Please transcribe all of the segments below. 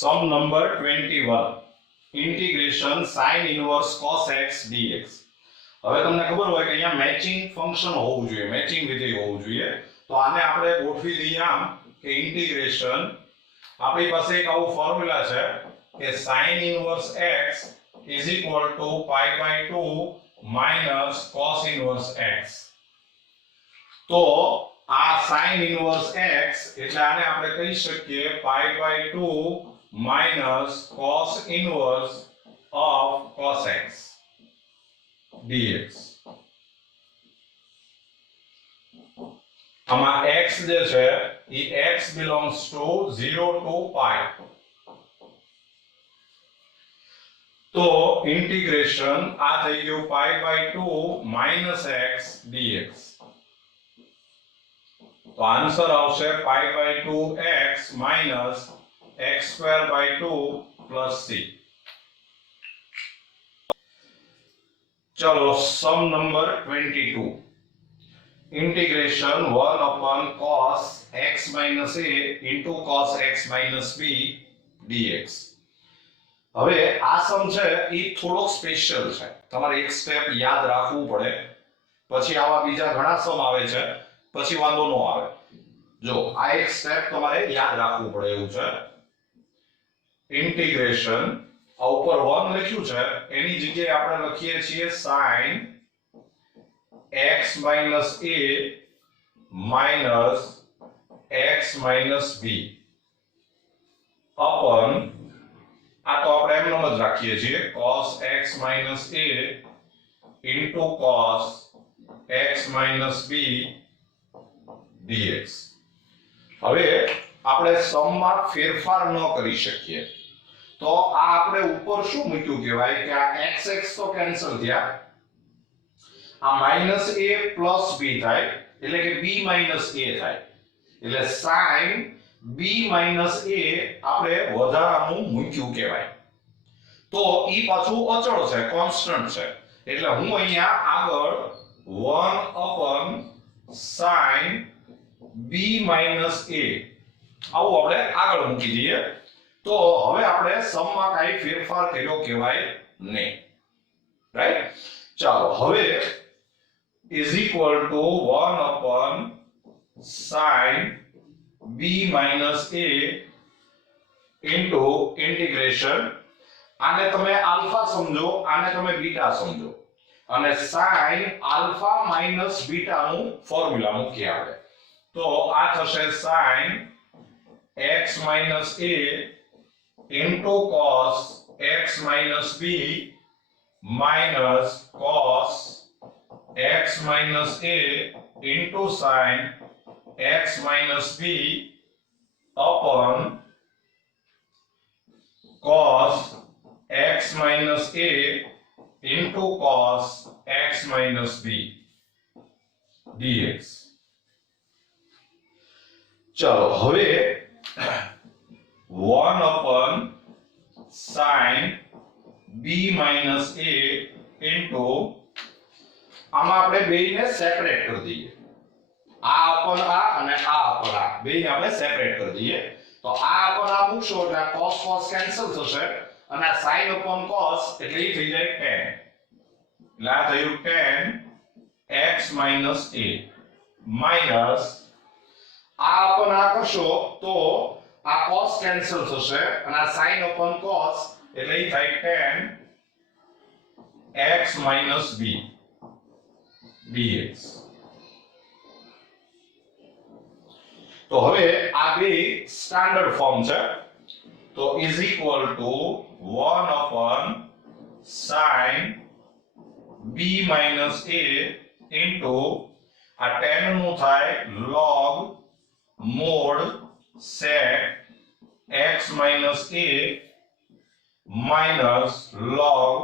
Sum number 21 integration sin inverse cos x dx. હવે તમને ખબર હોય કે અહીંયા મેચિંગ ફંક્શન હોવું જોઈએ, મેચિંગ વિધેય હોવું જોઈએ. તો આને આપણે ગોઠવી દઈએ આમ કે ઇન્ટિગ્રેશન આપણી પાસે એક આવું ફોર્મ્યુલા છે કે sin inverse x is equal to pi by 2 minus cos inverse x. તો આ sin inverse x એટલે આને આપણે કહી શકીએ pi by 2 minus cos inverse of cos x dx. આમાં x જે છે એ x belongs to 0 to pi. તો ઇન્ટિગ્રેશન આ થઈ ગયું pi by 2 minus x dx. તો આન્સર આવશે pi by 2x minus x square by 2 plus c. चलो सम number 22 integration 1 upon cos x minus a into cos x minus b dx. હવે આ સમ છે એ થોડો સ્પેશિયલ છે, તમારે એક સ્ટેપ યાદ રાખવું પડે, પછી આવા બીજા ઘણા સમ આવે છે પછી વાંધો ન આવે. જો આ એક સ્ટેપ તમારે યાદ રાખવું પડે એવું છે. ઇન્ટિગ્રેશન આ ઉપર 1 લખ્યું છે એની જગ્યાએ આપણે લખીએ છીએ sin x minus a minus x minus b upon આ તો આપણે એમનો જ રાખીએ છીએ cos x minus a into cos x minus b dx. હવે આપણે સમમાં ફેરફાર ન કરી શકીએ તો આ આપણે ઉપર શું મૂક્યું કહેવાય કે આ x તો કેન્સલ થયા, આ માઈનસ a પ્લસ b થાય એટલે કે b માઈનસ a થાય, એટલે sin b માઈનસ a આપણે વધારાનું મૂક્યું કહેવાય. તો ઈ પાછું અચળ છે, કોન્સ્ટન્ટ છે, એટલે હું અહીંયા આગળ 1 upon sin b minus a આવું આપણે આગળ મૂકી દઈએ. તો હવે આપણે સમમાં કાઈ ફેરફાર કર્યો કહેવાય નહીં, રાઈટ? ચાલો હવે is equal to 1 upon sin b minus a into integration આને તમે આલ્ફા સમજો, આને તમે બીટા સમજો, અને sin આલ્ફા માઈનસ બીટાનું ફોર્મ્યુલા મૂકીએ આપણે. તો આ થશે sin x minus a into cos x minus b minus cos x minus a into sin x minus b upon cos x minus a into cos x minus b dx. चलो હવે 1 upon sin b minus a into આમાં આપણે બેયને separate કરી દઈએ, આ upon આ અને આ upon આ બેયને આપણે સેપરેટ કરી દઈએ. તો આ upon આ મૂકશો એટલે cos cos કેન્સલ થશે અને આ sin upon cos એટલે ઈ થઈ જાય tan, એટલે આ થયું tan x minus a minus આ upon આ કરશો તો આ cos કેન્સલ થશે અને આ sin upon cos એટલે ઈ થાય tan x minus b dx. તો હવે આ બે સ્ટાન્ડર્ડ ફોર્મ છે, તો is equal to 1 upon sin b minus a into આ tan નું થાય log mod sec x minus a minus log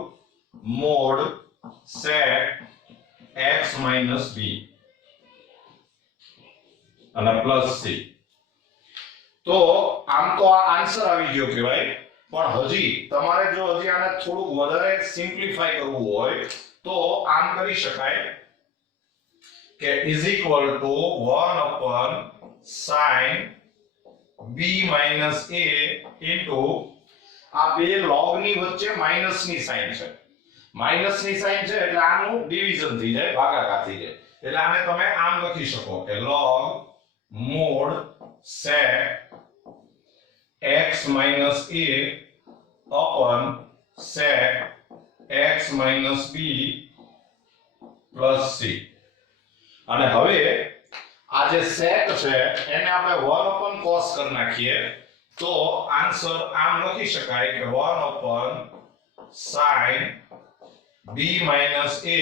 mod sec x minus b અને પ્લસ c. તો આમ તો આ આન્સર આવી ગયો કહેવાય, પણ હજી તમારે જો હજી આને થોડું વધારે સિમ્પ્લિફાય કરવું હોય તો આમ કરી શકાય કે is equal to 1 upon sin b minus a into આ બે log ની વચ્ચે માઈનસ ની સાઇન છે, માઈનસ ની સાઇન છે એટલે આનું ડિવિઝન થઈ જાય, ભાગાકાર થઈ જાય, એટલે આને તમે આમ લખી શકો કે log mod sec x minus a upon sec x minus b plus c. અને હવે આ જે sec છે એને આપણે 1 upon cos કરી નાખીએ તો આન્સર આમ લખી શકાય કે 1 upon sin b minus a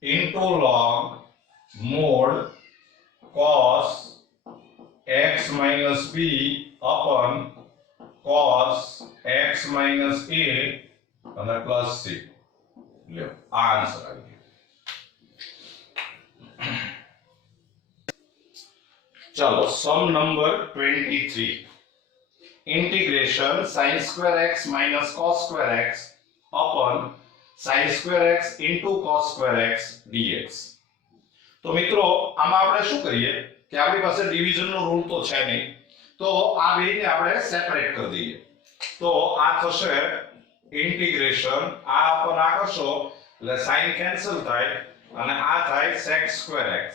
into log mod cos x minus b upon cos x minus a અને plus c. લ્યો આ આન્સર આવી ગયો. ચલો સમ number 23. integration sin square x minus cos square x upon sin square x into cos square x dx. તો મિત્રો આમાં આપણે શું કરીએ કે આપણી પાસે ડિવિઝન નો રૂલ તો છે નહીં, તો આ બેને આપણે સેપરેટ કરી દઈએ. તો આ થશે ઇન્ટિગ્રેશન, આ પર આ કરશો એટલે sin કેન્સલ થાય અને આ થાય sec square x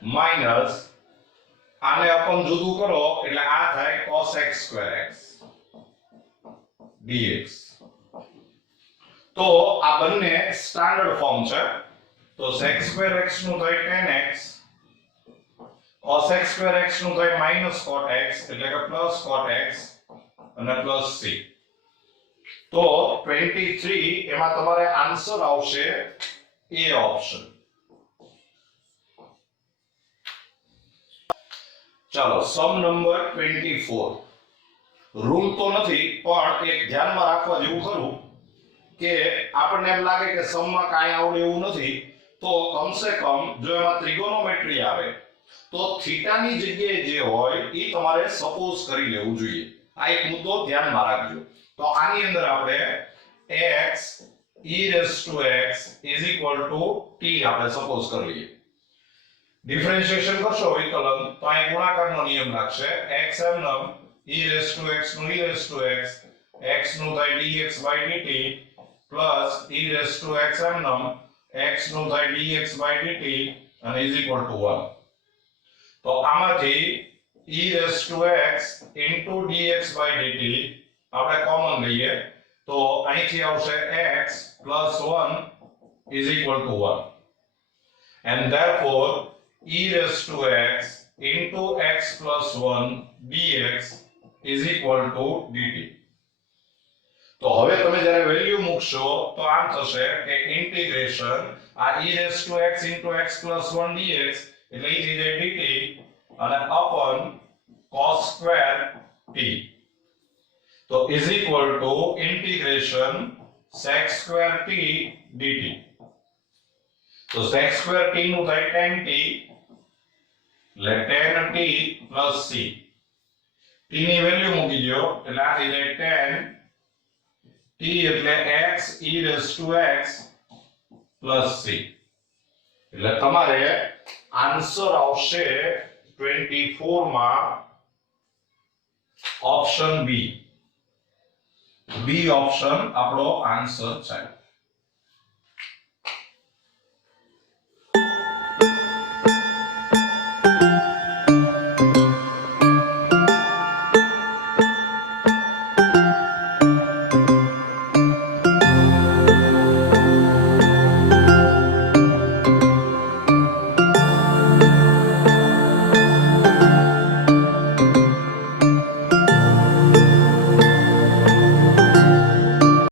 માઈનસ આને अपन જુદું કરો એટલે આ થાય cos x square x dx. તો આ બંને સ્ટાન્ડર્ડ ફોર્મ છે, તો sec square x નું થાય tan x, cos x square x નું થાય minus cot x એટલે કે plus cot x અને plus c. તો 23 એમાં તમારે આન્સર આવશે એ ઓપ્શન. ચાલો સમ નંબર 24. રૂલ તો નથી પણ એક ધ્યાનમાં રાખવા જેવું ખરું કે આપણને એમ લાગે કે સમમાં કાંઈ આવડે એવું નથી, તો કમસે કમ જો એમાં ત્રિગોનોમેટ્રી આવે તો થીટાની જગ્યાએ જે હોય એ તમારે સપોઝ કરી લેવું જોઈએ. આ એક મુદ્દો ધ્યાનમાં રાખજો. તો આની અંદર આપણે x e raised to x is equal to t આપણે સપોઝ કરી લઈએ. ડિફરન્શિએશન કરશો વિકલન તો અહીં ગુણાકારનો નિયમ લાગશે, x એમનમ e raised to x નું e raised to x, x નું થાય dx by dt plus e raised to x એમનમ x નું થાય dx by dt અને is equal to 1. તો આમાંથી e raised to x into dx by dt આપણે common લઈએ તો અહીંથી આવશે x plus 1 is equal to 1 and therefore e raised to x into x plus 1 dx is equal to dt. તો હવે તમે જ્યારે વેલ્યુ મૂકશો તો આમ થશે કે ઇન્ટિગ્રેશન આ e raised to x into x plus 1 dx એટલે એ થઈ જાય dt અને upon cos square t. તો is equal to integration sec square t dt. તો sec square t નું થાય tan t એટલે tan t plus c. t ની વેલ્યુ મૂકી દો એટલે આ થઈ જાય tan t એટલે x e raised to x plus c. એટલે તમારે આન્સર આવશે 24 માં ઓપ્શન બી. બી ઓપ્શન આપણો આન્સર છે.